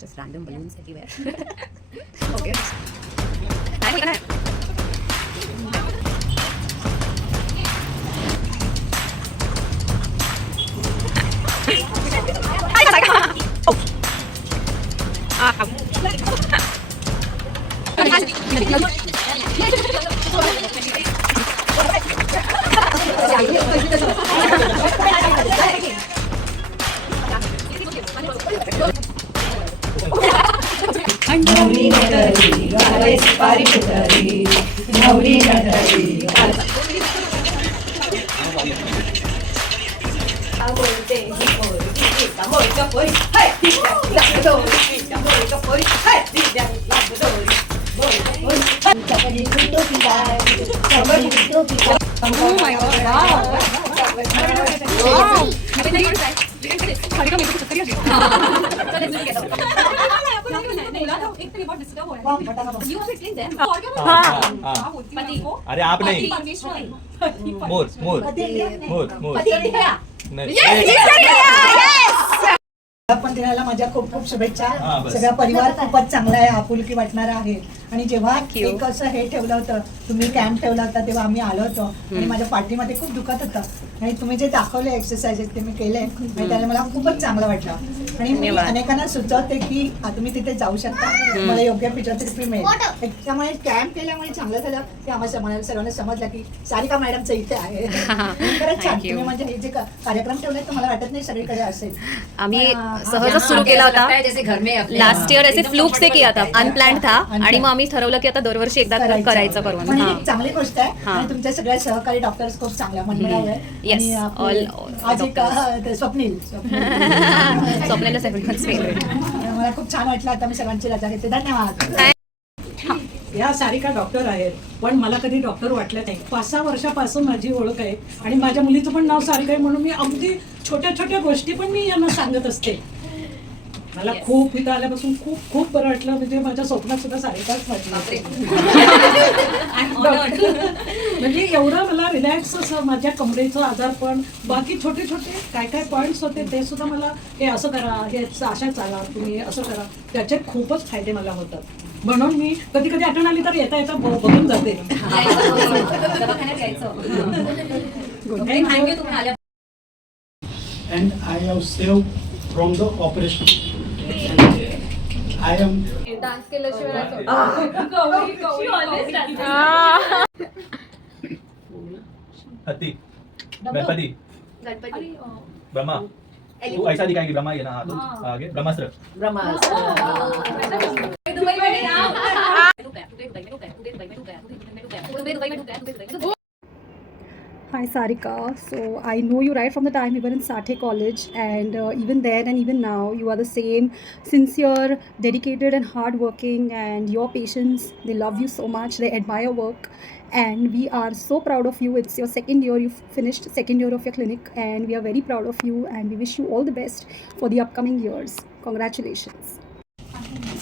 just random balloons everywhere. Okay. नवरी नटली गाय सुपारी फुटली नवरी नटली अरे आप नहीं मोर मोर मोर मोर पण दिनाला माझ्या खूप खूप शुभेच्छा. सगळा परिवार खूपच चांगला आहे, आपुलकी वाटणारा आहे. आणि जेव्हा एक असं हे ठेवलं होतं, तुम्ही कॅम्प ठेवला होता तेव्हा आम्ही आलो होतो आणि माझ्या पाठीमध्ये खूप दुखत होतं आणि तुम्ही जे दाखवले एक्सरसाइजेस ते मी केले आणि त्याने मला खूपच चांगलं वाटलं. आणि मी अनेकांना सुचवते की तुम्ही तिथे जाऊ शकता, मला योग्य फिजिओथेरपी मिळेल. त्यामुळे कॅम्प केल्यामुळे चांगलं झालं की आम्हाला सर्वांना समजलं की सारिका मॅडमचं इथे आहे. खरंच छान. तुम्ही म्हणजे हे जे कार्यक्रम ठेवले तर मला वाटत नाही सगळीकडे असेल. आम्ही सहजच सुरू केला होता. लास्ट इयर ऐसे फ्लूक से किया था, अनप्लॅन्ड था. आणि मग आम्ही ठरवलं की आता दरवर्षी एकदा करायचं करून. ही चांगली गोष्ट आहे. आणि तुमच्या सगळ्या सहकारी डॉक्टर्स खूप चांगल्या मनमिळावे आहे. आज एक स्वप्नील मला खूप छान वाटलं. आता मी सर्वांची रजा घेते. धन्यवाद. या सारिका डॉक्टर आहेत, पण मला कधी डॉक्टर वाटलं नाही. 5-6 वर्षापासून माझी ओळख आहे आणि माझ्या मुलीचं पण नाव सारिका आहे, म्हणून मी अगदी छोट्या छोट्या गोष्टी पण मी यांना सांगत असते. मला खूप इथं आल्यापासून खूप खूप बरं वाटलं. म्हणजे माझ्या स्वप्नात सुद्धा सारिकाच वाटलं. म्हणजे एवढं मला रिलॅक्स असं माझ्या कमरेचं आजार पण बाकी छोटे छोटे काय काय पॉईंट्स होते ते सुद्धा मला हे असं करा, हे अशा चाला, तुम्ही असं करा, त्याचे खूपच फायदे मला होतात. म्हणून मी कधी कधी आठवण आली तर येता येता बघून जाते. And I have saved from the operation. I am हत्ती गणपति ब्रह्मा. तू ऐसा दिखाएगी ब्रह्मा, ये ना हाथ आगे ब्रह्मास्त्र. Hi Sarika, so I know you right from the time you were in Sathe College, and even then and even now you are the same sincere, dedicated and hardworking, and your patients, they love you so much, they admire work, and we are so proud of you. It's your second year, you finished second year of your clinic, and we are very proud of you and we wish you all the best for the upcoming years. Congratulations.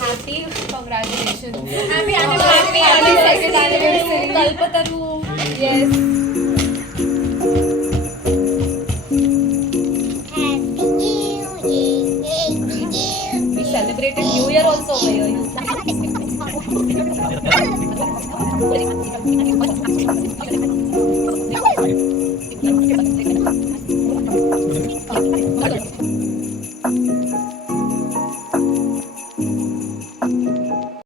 Happy congratulations. Happy anniversary. Happy second anniversary. Kalpataru. Yes. We celebrated New Year also over here.